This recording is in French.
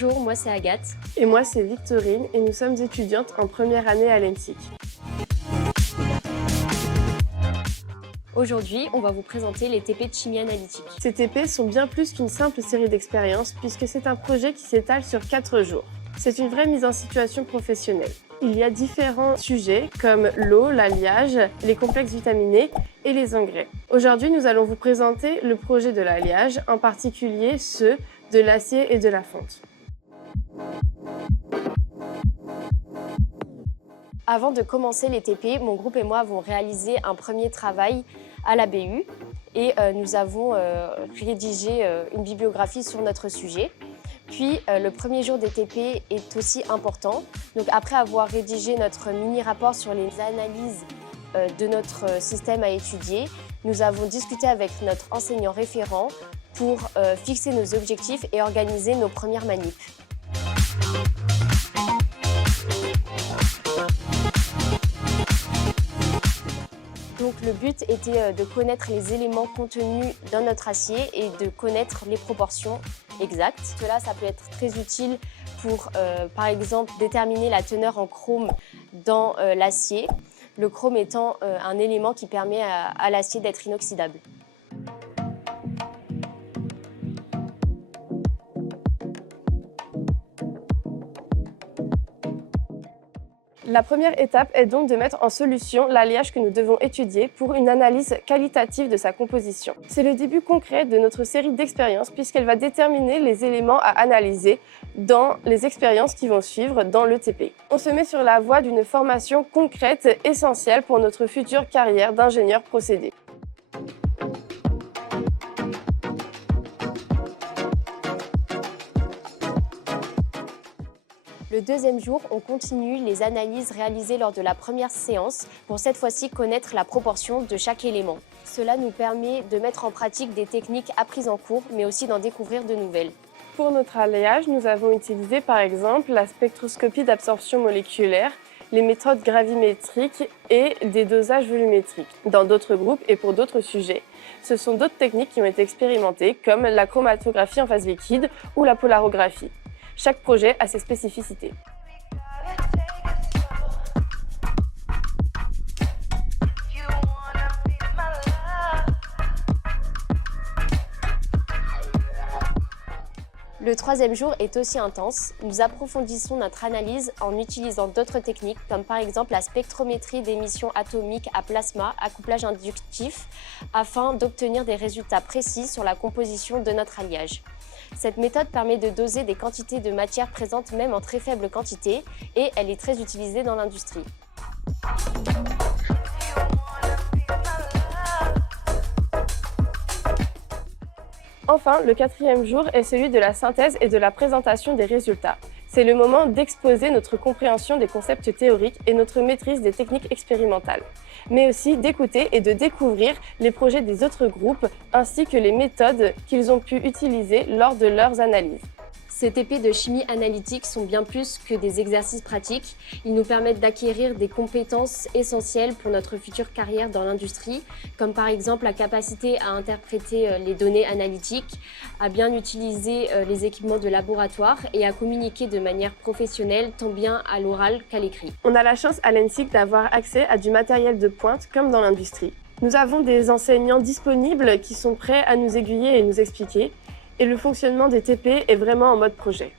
Bonjour, moi c'est Agathe. Et moi c'est Victorine et nous sommes étudiantes en première année à l'ENSIC. Aujourd'hui, on va vous présenter les TP de chimie analytique. Ces TP sont bien plus qu'une simple série d'expériences puisque c'est un projet qui s'étale sur 4 jours. C'est une vraie mise en situation professionnelle. Il y a différents sujets comme l'eau, l'alliage, les complexes vitaminés et les engrais. Aujourd'hui, nous allons vous présenter le projet de l'alliage, en particulier ceux de l'acier et de la fonte. Avant de commencer les TP, mon groupe et moi avons réalisé un premier travail à la BU et nous avons rédigé une bibliographie sur notre sujet. Puis le premier jour des TP est aussi important. Donc après avoir rédigé notre mini-rapport sur les analyses de notre système à étudier, nous avons discuté avec notre enseignant référent pour fixer nos objectifs et organiser nos premières manips. Donc le but était de connaître les éléments contenus dans notre acier et de connaître les proportions exactes. Cela, ça peut être très utile pour, par exemple, déterminer la teneur en chrome dans l'acier, le chrome étant un élément qui permet à l'acier d'être inoxydable. La première étape est donc de mettre en solution l'alliage que nous devons étudier pour une analyse qualitative de sa composition. C'est le début concret de notre série d'expériences puisqu'elle va déterminer les éléments à analyser dans les expériences qui vont suivre dans l'ETP. On se met sur la voie d'une formation concrète essentielle pour notre future carrière d'ingénieur procédé. Le deuxième jour, on continue les analyses réalisées lors de la première séance pour cette fois-ci connaître la proportion de chaque élément. Cela nous permet de mettre en pratique des techniques apprises en cours, mais aussi d'en découvrir de nouvelles. Pour notre alliage, nous avons utilisé par exemple la spectroscopie d'absorption moléculaire, les méthodes gravimétriques et des dosages volumétriques. Dans d'autres groupes et pour d'autres sujets, ce sont d'autres techniques qui ont été expérimentées comme la chromatographie en phase liquide ou la polarographie. Chaque projet a ses spécificités. Le troisième jour est aussi intense. Nous approfondissons notre analyse en utilisant d'autres techniques, comme par exemple la spectrométrie d'émissions atomiques à plasma à couplage inductif, afin d'obtenir des résultats précis sur la composition de notre alliage. Cette méthode permet de doser des quantités de matière présentes même en très faible quantité et elle est très utilisée dans l'industrie. Enfin, le quatrième jour est celui de la synthèse et de la présentation des résultats. C'est le moment d'exposer notre compréhension des concepts théoriques et notre maîtrise des techniques expérimentales, mais aussi d'écouter et de découvrir les projets des autres groupes ainsi que les méthodes qu'ils ont pu utiliser lors de leurs analyses. Ces TP de chimie analytique sont bien plus que des exercices pratiques. Ils nous permettent d'acquérir des compétences essentielles pour notre future carrière dans l'industrie, comme par exemple la capacité à interpréter les données analytiques, à bien utiliser les équipements de laboratoire et à communiquer de manière professionnelle tant bien à l'oral qu'à l'écrit. On a la chance à l'ENSIC d'avoir accès à du matériel de pointe comme dans l'industrie. Nous avons des enseignants disponibles qui sont prêts à nous aiguiller et nous expliquer. Et le fonctionnement des TP est vraiment en mode projet.